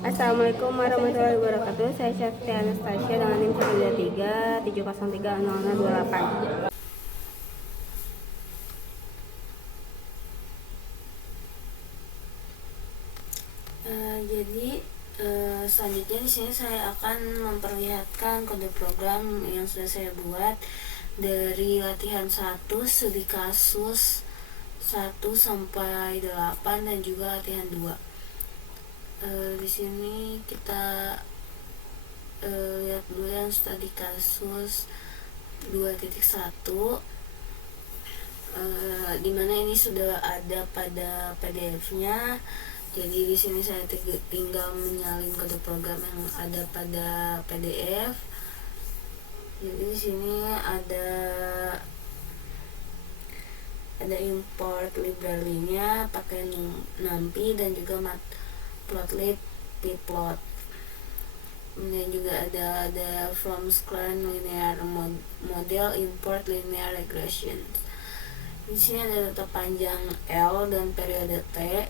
Assalamualaikum warahmatullahi wabarakatuh. Saya Syafti Anastasia dengan NIM 123 703 0028. Selanjutnya di sini saya akan memperlihatkan kode program yang sudah saya buat dari latihan 1 studi kasus 1 sampai 8 dan juga latihan 2. Di sini kita lihat dulu yang studi kasus 2.1, dimana ini sudah ada pada PDF-nya. Jadi di sini saya tinggal menyalin kode program yang ada pada PDF. Jadi di sini ada import library-nya pakai NumPy dan juga Matplotlib pyplot. Kemudian juga ada from scratch linear model import linear regression. Di sini ada data panjang L dan periode T.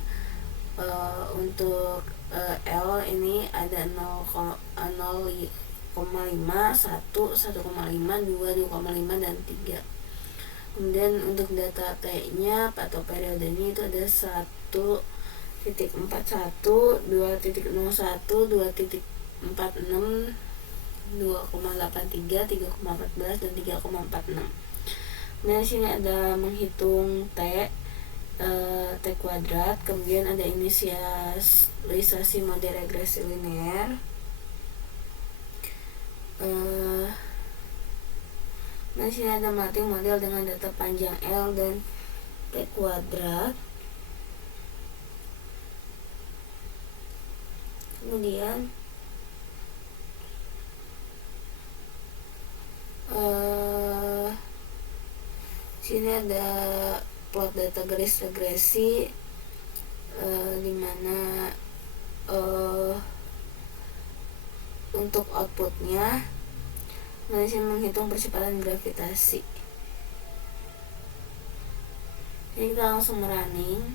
Untuk L ini ada 0,5, 1, 1,5, 2, 2,5 dan 3. Kemudian untuk data T-nya atau periodenya itu ada 1.41, 2.01, 2.46, 2,83, 3,14 dan 3,46. Nah, di sini ada menghitung T kuadrat, kemudian ada inisialisasi model regresi linear, nah di sini ada mapping model dengan data panjang L dan T kuadrat. Kemudian sini ada plot data garis regresi, dimana untuk outputnya masih menghitung percepatan gravitasi. Jadi kita langsung running.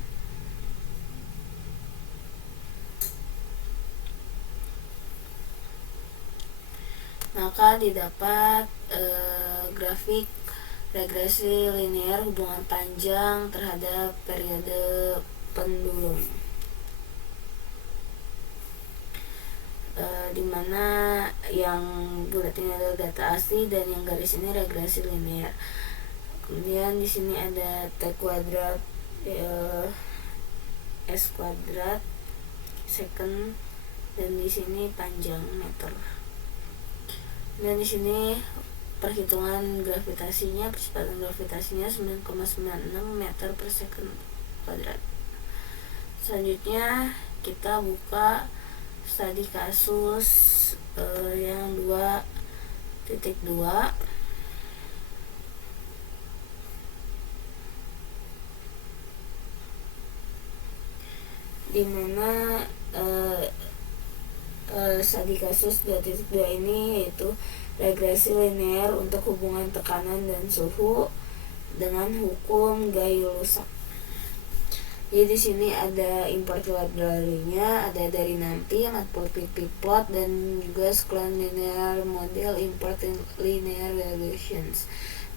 Maka didapat grafik regresi linear hubungan panjang terhadap periode pendulum, dimana yang bulat ini adalah data asli dan yang garis ini regresi linear. Kemudian di sini ada T kuadrat, S kuadrat second, dan di sini panjang meter. Dan di sini perhitungan gravitasinya, percepatan gravitasinya 9,96 meter per second kuadrat. Selanjutnya kita buka studi kasus yang 2.2, dimana studi kasus 2.2 ini yaitu regresi linear untuk hubungan tekanan dan suhu dengan hukum Gay-Lussac. Jadi di sini ada import library-nya, ada dari NumPy, Matplotlib pyplot, dan juga scikit linear model import linear regressions.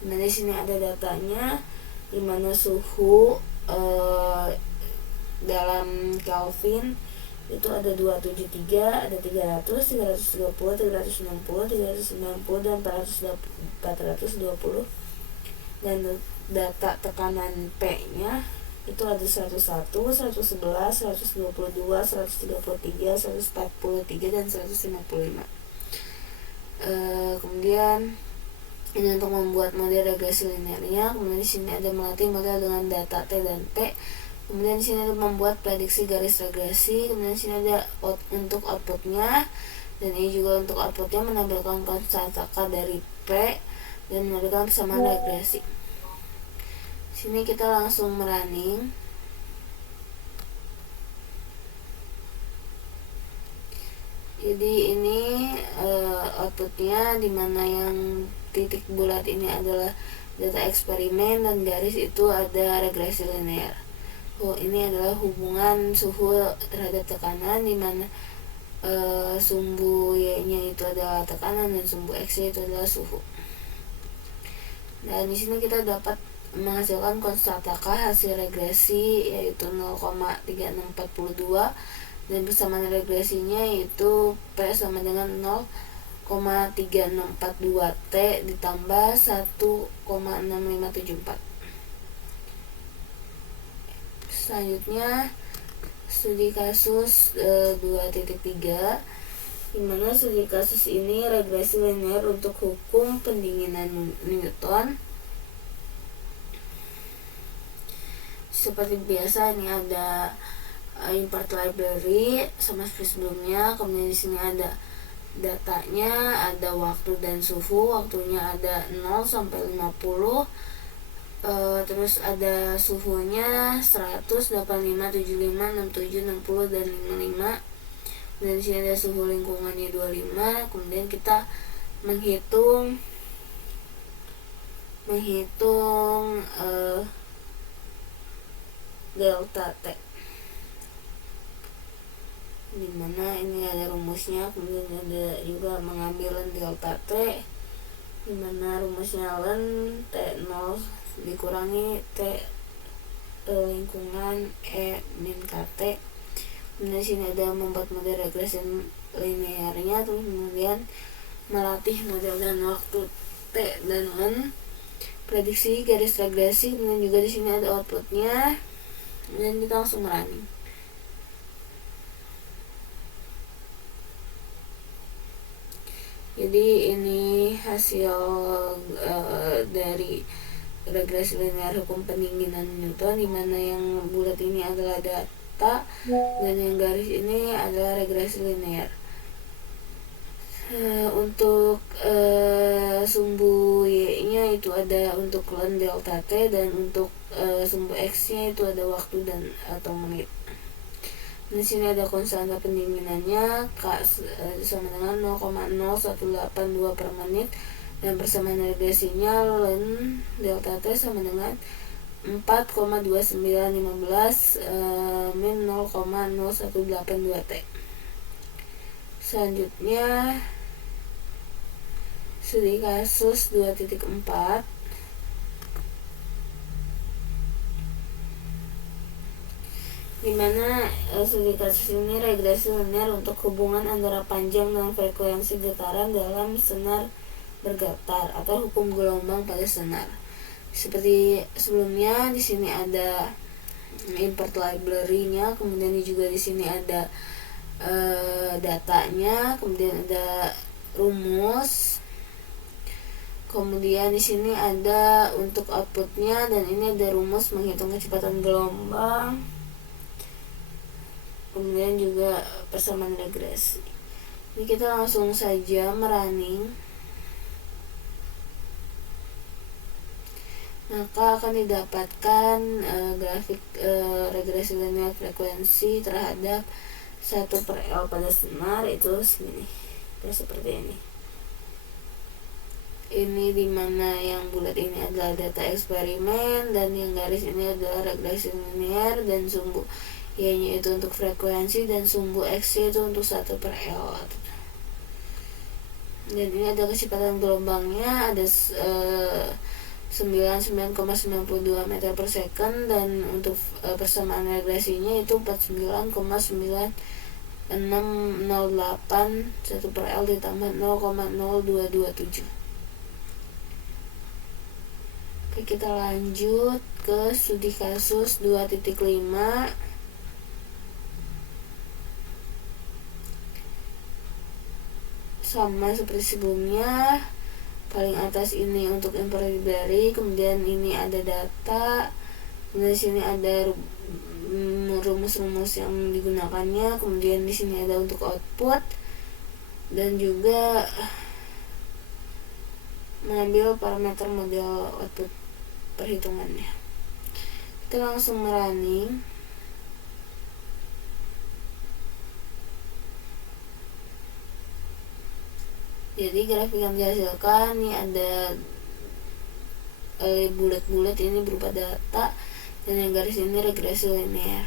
Nah, di sini ada datanya, di mana suhu dalam Kelvin itu ada 273, ada 300, 330, 360, 390 dan 420. Dan data tekanan P-nya itu ada 101, 111, 122, 133, 143 dan 155. Kemudian ini untuk membuat model regresi linearnya. Kemudian di sini ada melatih model dengan data T dan P. Kemudian di sini ada membuat prediksi garis regresi. Kemudian di sini ada untuk outputnya, dan ini juga untuk outputnya menampilkan konstanta dari P dan menampilkan persamaan regresi. Sini kita langsung merunning. Jadi ini outputnya, dimana yang titik bulat ini adalah data eksperimen dan garis itu ada regresi linear. Ini adalah hubungan suhu terhadap tekanan, di mana sumbu Y-nya itu adalah tekanan dan sumbu X-nya itu adalah suhu. Dan di sini kita dapat menghasilkan konstanta K hasil regresi yaitu 0,3642 dan persamaan regresinya yaitu P sama dengan 0,3642 T ditambah 1,6574. Selanjutnya studi kasus 2.3, di mana studi kasus ini regresi linear untuk hukum pendinginan Newton. Seperti biasa ini ada import library sama seperti sebelumnya, kemudian di sini ada datanya, ada waktu dan suhu. Waktunya ada 0 sampai 50. Terus ada suhunya 100, 85, 75, 67, 60 dan 55. Dan di sini ada suhu lingkungannya 25. Kemudian kita menghitung delta T, dimana ini ada rumusnya. Kemudian ada juga mengambil delta T, dimana rumusnya ln T0 dikurangi T lingkungan E min KT. Kemudian sini ada membuat model regresi linearnya, terus kemudian melatih model dan waktu T dan N, prediksi garis regresi. Kemudian juga di sini ada outputnya, dan kita langsung running. Jadi ini hasil dari regresi linear hukum pendinginan Newton, dimana yang bulat ini adalah data dan yang garis ini adalah regresi linear. Untuk sumbu Y-nya itu ada untuk ln delta T, dan untuk sumbu X-nya itu ada waktu dan atau menit. Di sini ada konstanta pendinginannya K sama dengan 0,0182 per menit, dan persamaan regresinya ln delta T sama dengan 4,2915 min 0,0182 T. Selanjutnya studi kasus 2.4, dimana studi kasus ini regresi linear untuk hubungan antara panjang dan frekuensi getaran dalam senar bergetar atau hukum gelombang pada senar. Seperti sebelumnya, di sini ada import library-nya, kemudian juga di sini ada datanya, kemudian ada rumus, kemudian di sini ada untuk outputnya, dan ini ada rumus menghitung kecepatan gelombang, kemudian juga persamaan regresi. Ini kita langsung saja merunning. Maka akan didapatkan grafik regresi linear frekuensi terhadap 1/L pada senar itu segini, seperti ini. Ini dimana yang bulat ini adalah data eksperimen, dan yang garis ini adalah regresi linear, dan sumbu Y-nya itu untuk frekuensi, dan sumbu X-nya itu untuk 1/L. Dan ini ada kecepatan gelombangnya, ada 99,92 meter per second, dan untuk persamaan regresinya itu 49,9608 1/L ditambah 0,0227. Oke, kita lanjut ke studi kasus 2.5. Sama seperti sebelumnya, paling atas ini untuk import library, kemudian ini ada data, kemudian di sini ada rumus-rumus yang digunakannya, kemudian di sini ada untuk output, dan juga mengambil parameter model output perhitungannya. Kita langsung merunning. Jadi grafik yang dihasilkan ini ada bulat-bulat ini berupa data, dan yang garis ini regresi linear.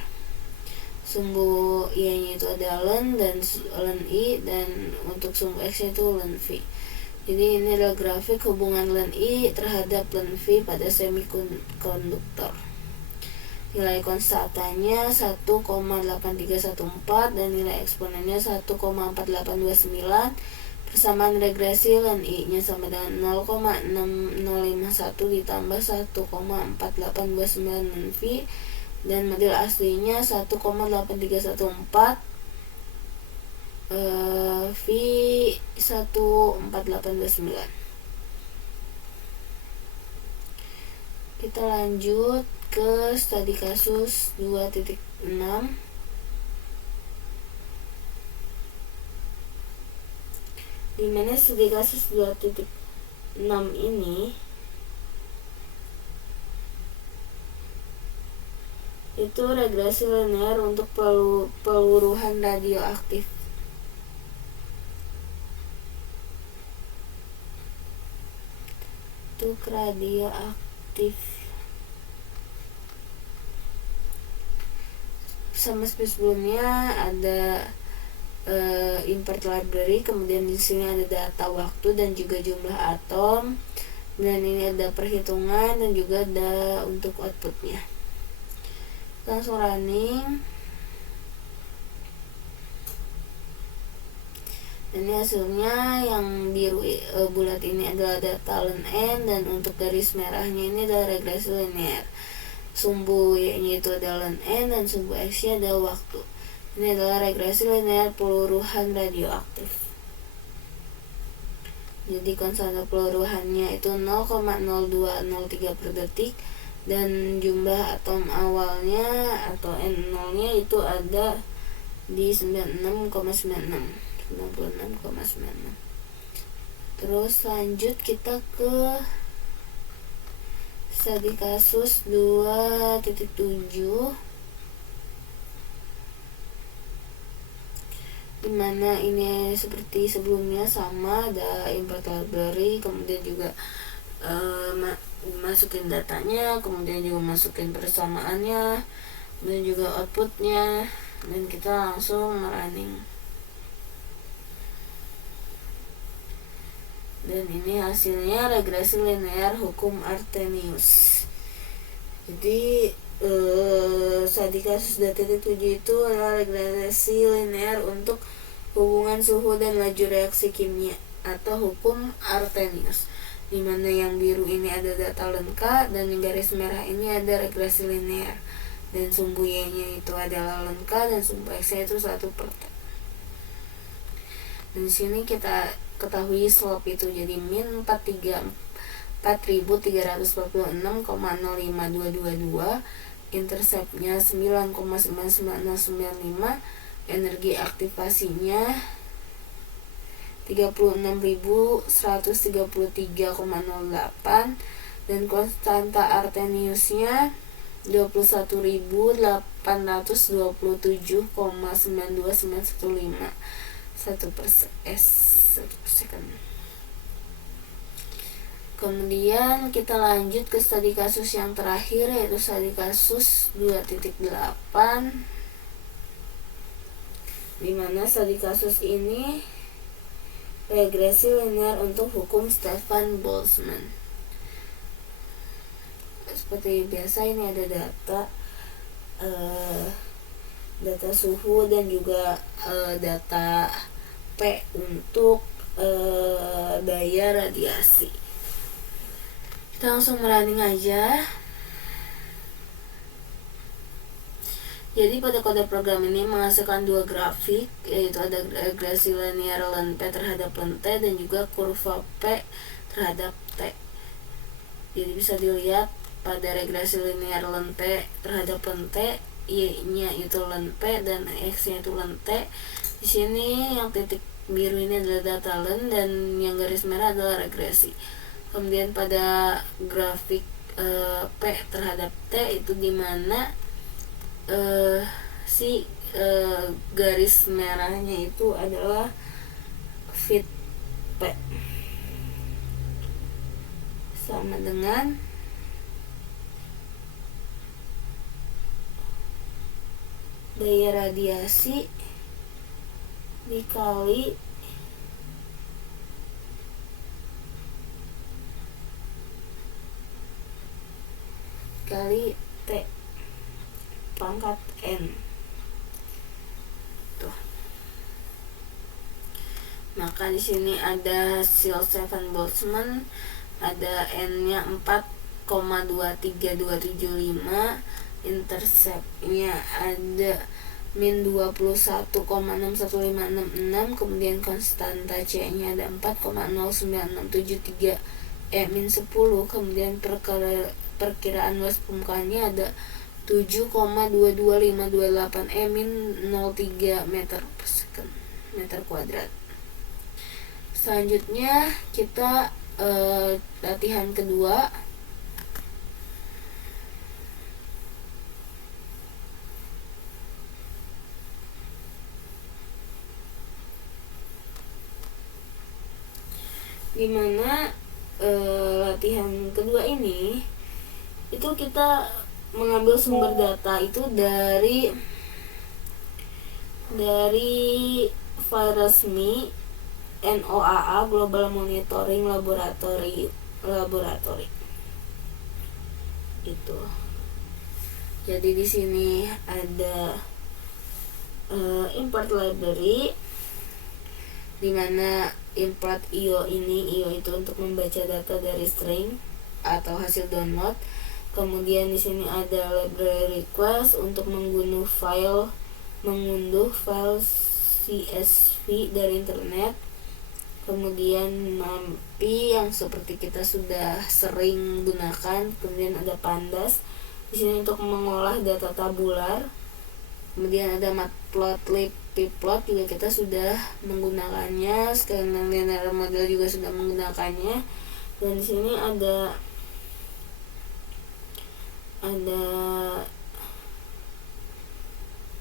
sumbu Y-nya itu ada ln dan ln I, dan untuk sumbu X-nya itu ln V. Jadi ini adalah grafik hubungan ln I terhadap ln V pada semikonduktor. Nilai konstantanya 1,8314 dan nilai eksponennya 1,4829. Persamaan regresi ln I-nya sama dengan 0,6051 ditambah 1,4829 ln V, dan model aslinya 1,8314 V 14829. Kita lanjut ke studi kasus 2.6. Dimana studi kasus 2.6 ini itu regresi linear untuk peluruhan radioaktif. Untuk radioaktif sama seperti sebelumnya ada import library, kemudian di sini ada data waktu dan juga jumlah atom, dan ini ada perhitungan dan juga ada untuk outputnya. Langsung running. Ini hasilnya yang biru bulat ini adalah data ln N, dan untuk garis merahnya ini adalah regresi linear. Sumbu Y-nya itu adalah ln N dan sumbu X-nya adalah waktu. Ini adalah regresi linear peluruhan radioaktif. Jadi konstanta peluruhannya itu 0,0203 per detik, dan jumlah atom awalnya atau N0-nya itu ada di 96,96. Terus lanjut kita ke studi kasus 2.7. Dimana ini seperti sebelumnya sama, ada import library, kemudian juga masukin datanya, kemudian juga masukin persamaannya dan juga outputnya, dan kita langsung running. Dan ini hasilnya regresi linear hukum Arrhenius. Jadi studi kasus 2.7 itu adalah regresi linear untuk hubungan suhu dan laju reaksi kimia atau hukum Arrhenius, dimana yang biru ini ada data ln K dan yang garis merah ini ada regresi linear, dan sumbu Y-nya itu adalah ln K dan sumbu X-nya itu 1 per T. Dan di sini kita ketahui slope itu jadi min 4346,05222, interceptnya 9,99095, energi aktivasinya 36.133,08, dan konstanta Arrheniusnya 21.827,92915 1 per second. Kemudian kita lanjut ke studi kasus yang terakhir, yaitu studi kasus 2.8, dimana studi kasus ini regresi linear untuk hukum Stefan Boltzmann. Seperti biasa ini ada data suhu dan juga data P untuk daya radiasi. Kita langsung running aja. Jadi pada kode program ini menghasilkan dua grafik, yaitu ada regresi linear ln P terhadap ln T dan juga kurva P terhadap T. Jadi bisa dilihat pada regresi linear ln P terhadap ln T, Y-nya itu ln P dan X-nya itu ln T. Di sini yang titik biru ini adalah data ln dan yang garis merah adalah regresi. Kemudian pada grafik P terhadap T itu dimana garis merahnya itu adalah fit P sama dengan daya radiasi dikali T pangkat N. Tuh. Maka di sini ada hasil 7 Boltzmann, ada N-nya 4,23275, interceptnya ada min 21,61566, kemudian konstanta C-nya ada 4,09673 min 10, kemudian perkiraan luas permukaannya ada 7,22528 min 03 meter kuadrat. Selanjutnya kita latihan kedua. Dimana latihan kedua ini itu kita mengambil sumber data itu dari file resmi NOAA Global Monitoring Laboratory itu. Jadi di sini ada import library, dimana import IO itu untuk membaca data dari string atau hasil download. Kemudian di sini ada library request untuk mengunduh file CSV dari internet. Kemudian NumPy yang seperti kita sudah sering gunakan. Kemudian ada Pandas di sini untuk mengolah data tabular. Kemudian ada Matplotlib, Pplot juga kita sudah menggunakannya. Scalar linear model juga sudah menggunakannya. Dan di sini ada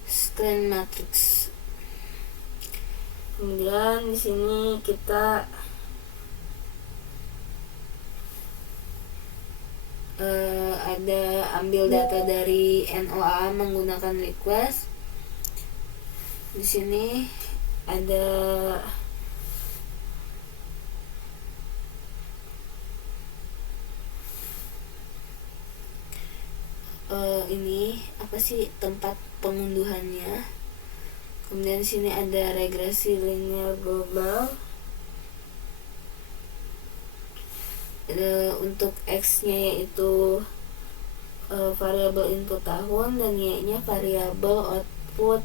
scan matrix. Kemudian di sini kita ada ambil data dari NOAA menggunakan request. Di sini ada ini apa sih tempat pengunduhannya. Kemudian di sini ada regresi linear global. Untuk X-nya yaitu variabel input tahun, dan Y-nya variabel output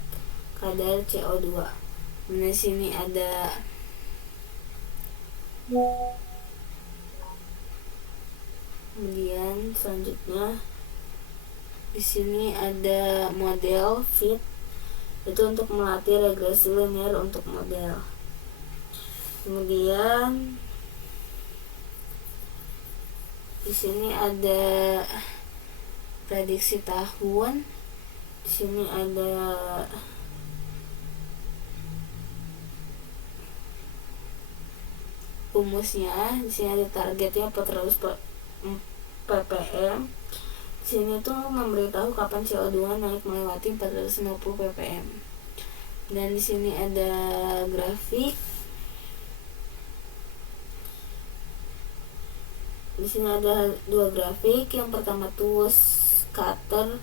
kadar CO2. Kemudian di sini ada kemudian selanjutnya di sini ada model fit, itu untuk melatih regresi linear untuk model. Kemudian di sini ada prediksi tahun. Di sini ada rumusnya. Di sini ada targetnya 400 ppm. Di sini tuh memberitahu kapan CO2 naik melewati 450 ppm. Dan di sini ada grafik. Di sini ada dua grafik. Yang pertama tuh scatter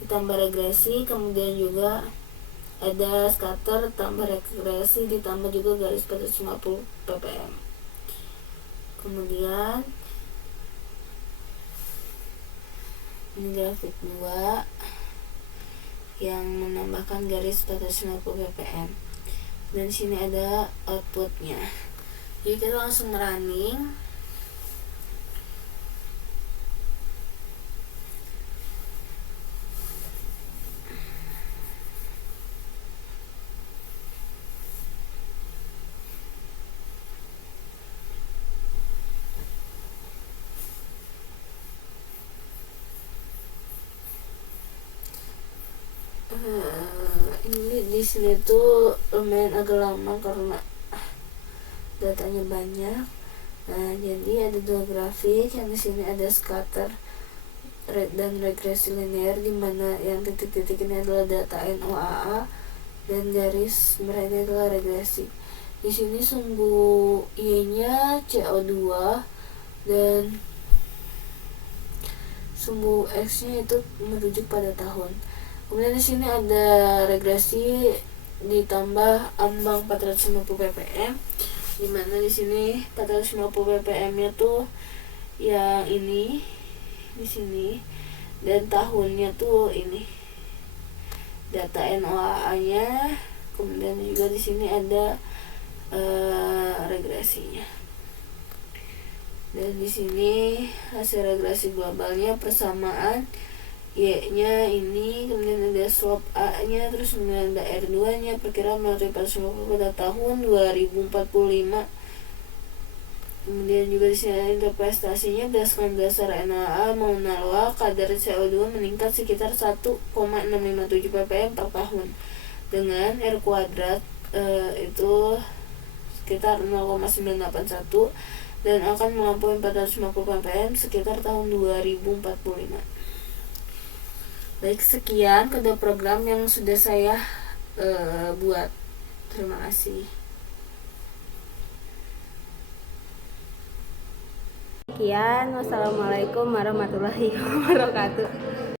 ditambah regresi, kemudian juga ada scatter tambah regresi ditambah juga garis 450 ppm. Kemudian ini grafik 2 yang menambahkan garis 450 ppm. Dan di sini ada outputnya. Jadi kita langsung running. Ini di sini tuh lumayan agak lama karena datanya banyak. Nah, jadi ada dua grafik. Yang di sini ada scatter dan regresi linear, di mana yang titik-titik ini adalah data NOAA dan garis merah ini adalah regresi. Di sini sumbu Y-nya CO2 dan sumbu X-nya itu merujuk pada tahun. Kemudian di sini ada regresi ditambah ambang 450 ppm, di mana di sini 450 ppm-nya tuh yang ini di sini dan tahunnya tuh ini data NOAA-nya. Kemudian juga di sini ada regresinya. Dan di sini hasil regresi globalnya persamaan Y-nya ini, kemudian ada slope A-nya, terus kemudian ada R2-nya, perkiraan materi 450 pada tahun 2045. Kemudian juga di sini ada interpretasinya berdasarkan dasar NOAA Mauna Loa, kadar CO2 meningkat sekitar 1,657 ppm per tahun dengan R kuadrat itu sekitar 0,981 dan akan melampaui 450 ppm sekitar tahun 2045. Baik, sekian kedua program yang sudah saya buat. Terima kasih. Sekian, wassalamualaikum warahmatullahi wabarakatuh.